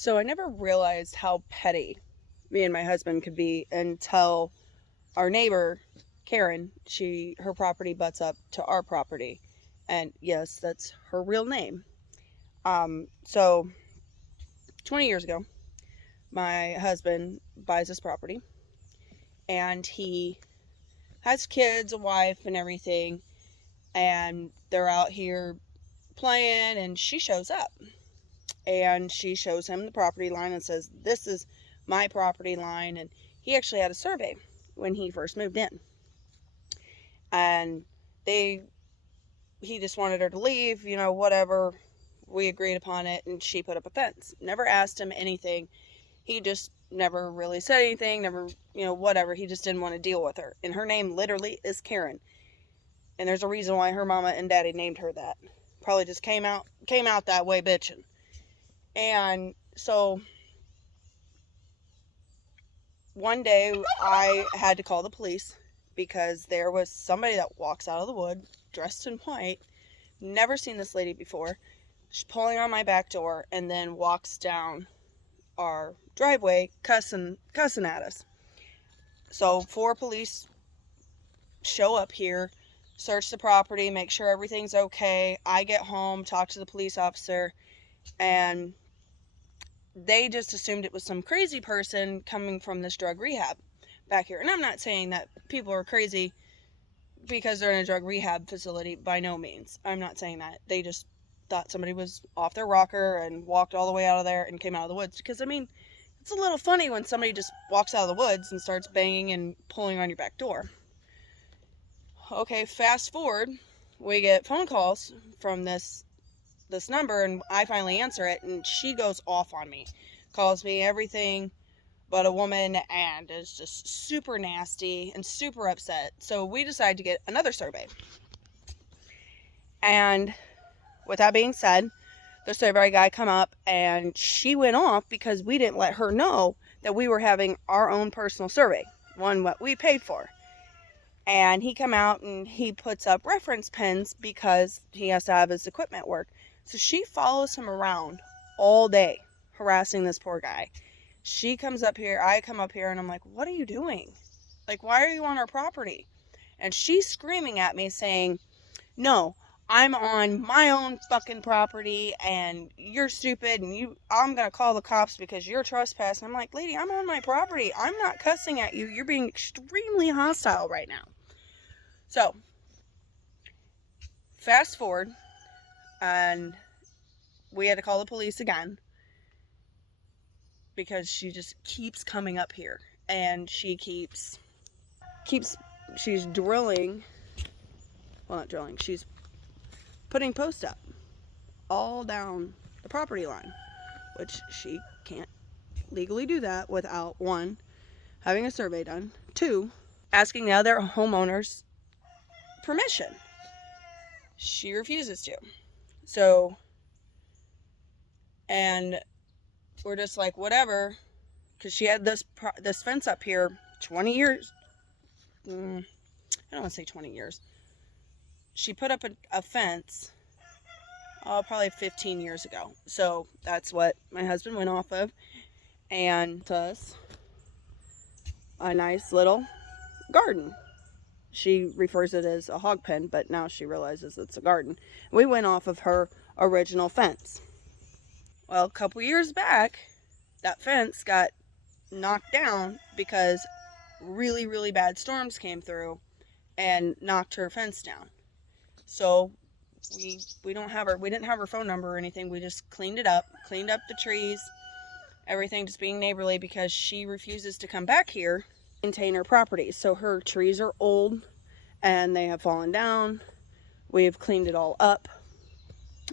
So I never realized how petty me and my husband could be until our neighbor, Karen, her property butts up to our property. And yes, that's her real name. So 20 years ago, my husband buys this property and he has kids, a wife, and everything. And they're out here playing, and she shows up and she shows him the property line and says, "This is my property line." And he actually had a survey when he first moved in. And they he just wanted her to leave, whatever. We agreed upon it, and she put up a fence. Never asked him anything. He just never really said anything, never, whatever. He just didn't want to deal with her. And her name literally is Karen. And there's a reason why her mama and daddy named her that. Probably just came out that way bitching. And so one day I had to call the police because there was somebody that walks out of the wood dressed in white. Never seen this lady before. She's pulling on my back door and then walks down our driveway cussing at us. So 4 police show up here, search the property, make sure everything's okay. I get home, talk to the police officer, and they just assumed it was some crazy person coming from this drug rehab back here. And I'm not saying that people are crazy because they're in a drug rehab facility, by no means. I'm not saying that. They just thought somebody was off their rocker and walked all the way out of there and came out of the woods. Because, it's a little funny when somebody just walks out of the woods and starts banging and pulling on your back door. Okay, fast forward, we get phone calls from this number, and I finally answer it, and she goes off on me. Calls me everything but a woman, and is just super nasty and super upset. So we decide to get another survey. And with that being said, the survey guy come up, and she went off because we didn't let her know that we were having our own personal survey, one what we paid for. And he come out and he puts up reference pins because he has to have his equipment work. So she follows him around all day, harassing this poor guy. She comes up here, I come up here, and I'm like, "What are you doing? Like, why are you on our property?" And she's screaming at me saying, "No, I'm on my own fucking property, and you're stupid, and I'm gonna call the cops because you're trespassing." I'm like, "Lady, I'm on my property. I'm not cussing at you. You're being extremely hostile right now." So, fast forward, and we had to call the police again because she just keeps coming up here, and she keeps she's drilling, well, not drilling, she's putting posts up all down the property line, which she can't legally do that without, 1, having a survey done, 2, asking the other homeowners permission. She refuses to. So, and we're just like, whatever, because she had this fence up here 20 years. I don't want to say 20 years. She put up a fence, probably 15 years ago. So that's what my husband went off of, and to us a nice little garden. She refers it as a hog pen, but now she realizes it's a garden. We went off of her original fence. Well, a couple years back, that fence got knocked down because really, really bad storms came through and knocked her fence down. So we didn't have her phone number or anything. We just cleaned up the trees, everything, just being neighborly, because she refuses to come back here maintain her property. So her trees are old and they have fallen down. We've cleaned it all up,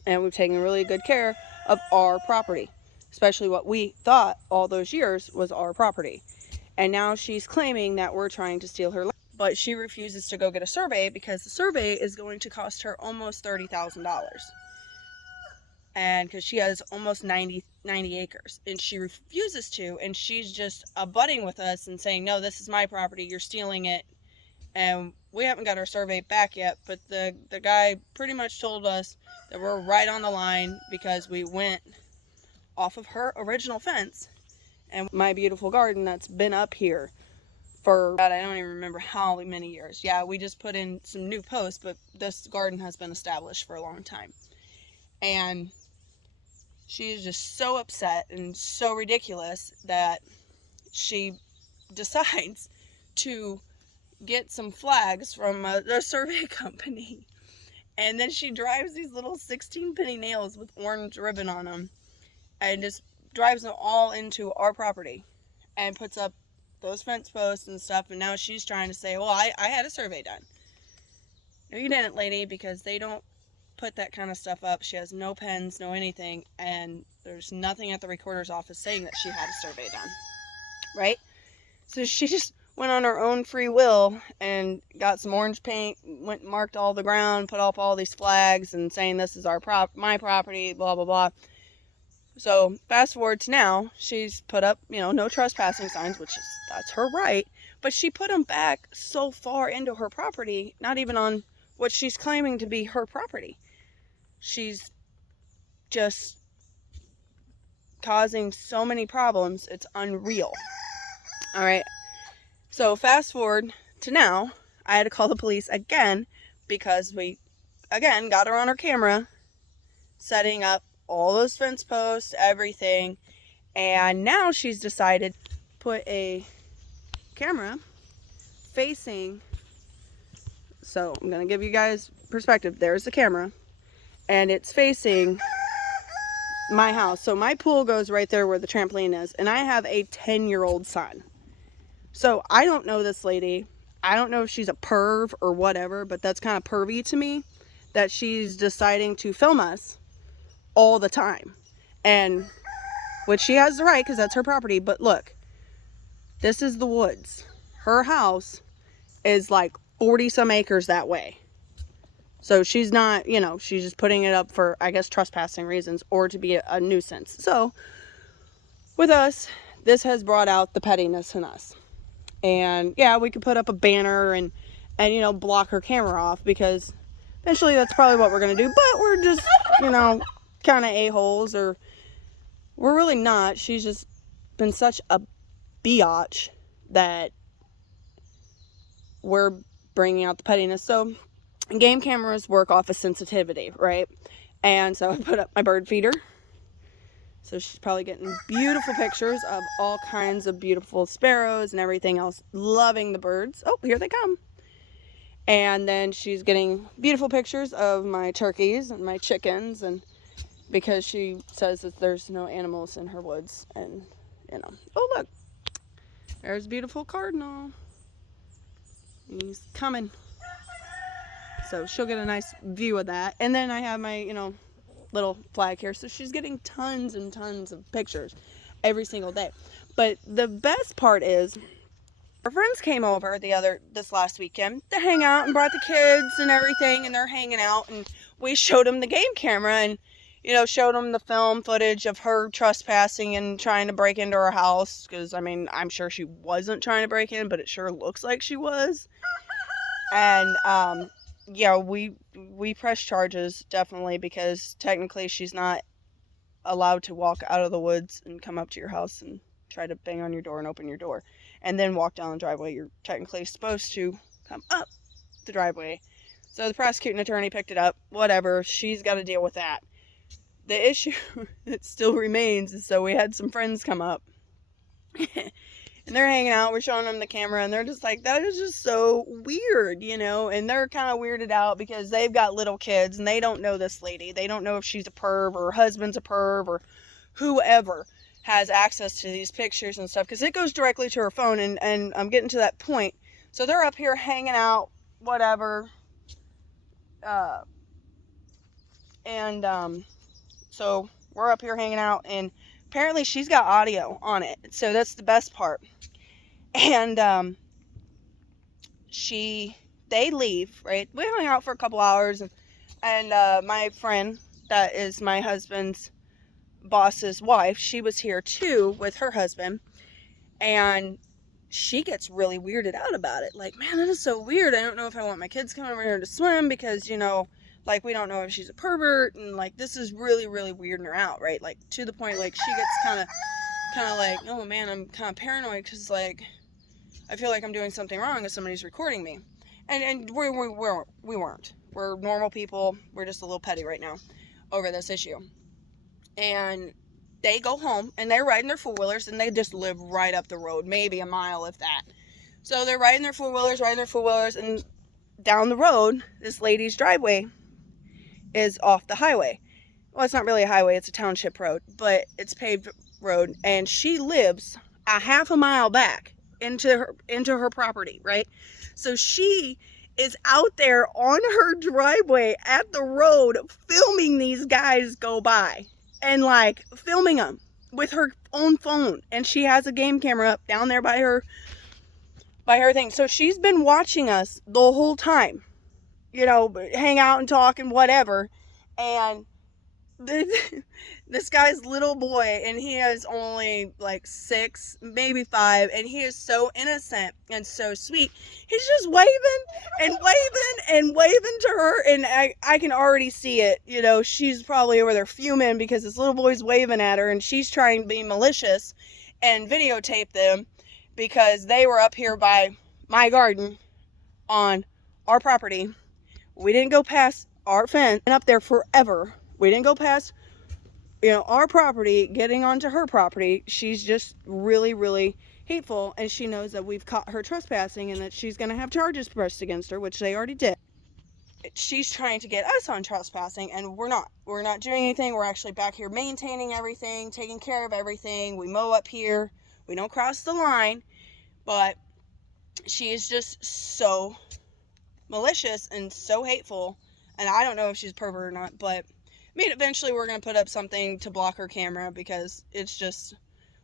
and we've taken really good care of our property, especially what we thought all those years was our property. And now she's claiming that we're trying to steal her land. But she refuses to go get a survey because the survey is going to cost her almost $30,000. And because she has almost 90 acres. And she refuses to, and she's just abutting with us and saying, "No, this is my property, you're stealing it." And we haven't got our survey back yet, but the guy pretty much told us that we're right on the line because we went off of her original fence and my beautiful garden that's been up here for, God, I don't even remember how many years. Yeah, we just put in some new posts, but this garden has been established for a long time. And she is just so upset and so ridiculous that she decides to get some flags from a survey company. And then she drives these little 16 penny nails with orange ribbon on them and just drives them all into our property and puts up those fence posts and stuff. And now she's trying to say, well, I had a survey done. No, you didn't, lady, because they don't put that kind of stuff up. She has no pens, no anything, and there's nothing at the recorder's office saying that she had a survey done, right? So she just went on her own free will and got some orange paint, went and marked all the ground, put up all these flags and saying this is my property, blah, blah, blah. So fast forward to now, she's put up, no trespassing signs, that's her right. But she put them back so far into her property, not even on what she's claiming to be her property. She's just causing so many problems. It's unreal. All right. So fast forward to now, I had to call the police again because we, again, got her on her camera setting up all those fence posts, everything. And now she's decided to put a camera facing, so I'm going to give you guys perspective. There's the camera and it's facing my house. So my pool goes right there where the trampoline is, and I have a 10-year-old son. So I don't know this lady. I don't know if she's a perv or whatever, but that's kind of pervy to me that she's deciding to film us all the time. And which she has the right because that's her property. But look, this is the woods. Her house is like 40 some acres that way. So she's not, she's just putting it up for, I guess, trespassing reasons or to be a nuisance. So with us, this has brought out the pettiness in us. And yeah, we could put up a banner and block her camera off because eventually that's probably what we're going to do. But we're just, kind of a-holes, or we're really not. She's just been such a biatch that we're bringing out the pettiness. So game cameras work off of sensitivity, right? And so I put up my bird feeder. So she's probably getting beautiful pictures of all kinds of beautiful sparrows and everything else. Loving the birds. Oh, here they come. And then she's getting beautiful pictures of my turkeys and my chickens, and because she says that there's no animals in her woods. And, oh, look. There's a beautiful cardinal. He's coming. So she'll get a nice view of that. And then I have my, little flag here. So she's getting tons and tons of pictures every single day. But the best part is our friends came over this last weekend to hang out and brought the kids and everything. And they're hanging out. And we showed them the game camera and, showed them the film footage of her trespassing and trying to break into her house. Because, I'm sure she wasn't trying to break in, but it sure looks like she was. And, yeah, we press charges, definitely, because technically she's not allowed to walk out of the woods and come up to your house and try to bang on your door and open your door and then walk down the driveway. You're technically supposed to come up the driveway. So the prosecuting attorney picked it up. Whatever. She's got to deal with that. The issue that still remains is, so we had some friends come up and they're hanging out. We're showing them the camera and they're just like, that is just so weird, and they're kind of weirded out because they've got little kids and they don't know this lady. They don't know if she's a perv or her husband's a perv or whoever has access to these pictures and stuff, because it goes directly to her phone. And I'm getting to that point. So they're up here hanging out, whatever. So we're up here hanging out, and apparently she's got audio on it. So that's the best part. And they leave, right? We hung out for a couple hours, and my friend that is my husband's boss's wife, she was here too with her husband, and she gets really weirded out about it. Like, man, that is so weird. I don't know if I want my kids coming over here to swim because, Like, we don't know if she's a pervert, and like, this is really, really weirding her out, right? Like, to the point, like, she gets kind of like, oh man, I'm kind of paranoid, because like, I feel like I'm doing something wrong if somebody's recording me. And we weren't. We're normal people. We're just a little petty right now over this issue. And they go home, and they're riding their four-wheelers, and they just live right up the road, maybe a mile, if that. So they're riding their four-wheelers, and down the road, this lady's driveway is off the highway. Well, it's not really a highway, it's a township road, but it's paved road, and she lives a half a mile back into her property, right? So she is out there on her driveway at the road filming these guys go by, and like filming them with her own phone, and she has a game camera up down there by her thing. So she's been watching us the whole time, you know, hang out and talk and whatever. And this guy's little boy, and he is only like 6, maybe 5, and he is so innocent and so sweet. He's just waving to her, and I can already see it. You know, she's probably over there fuming because this little boy's waving at her, and she's trying to be malicious and videotape them because they were up here by my garden on our property. We didn't go past our fence, and up there forever. We didn't go past, you know, our property, getting onto her property. She's just really, really hateful, and she knows that we've caught her trespassing and that she's going to have charges pressed against her, which they already did. She's trying to get us on trespassing, and we're not. We're not doing anything. We're actually back here maintaining everything, taking care of everything. We mow up here. We don't cross the line, but she is just so malicious and so hateful, and I don't know if she's a pervert or not, but I mean, eventually we're going to put up something to block her camera because it's just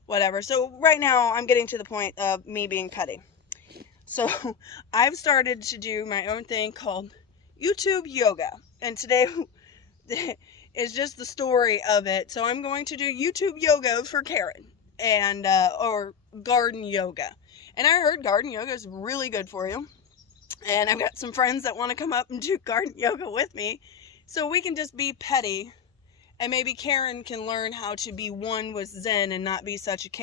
whatever. So right now I'm getting to the point of me being petty. So I've started to do my own thing called YouTube yoga. And today is just the story of it. So I'm going to do YouTube yoga for Karen, and or garden yoga. And I heard garden yoga is really good for you. And I've got some friends that want to come up and do garden yoga with me. So we can just be petty, and maybe Karen can learn how to be one with Zen and not be such a Karen.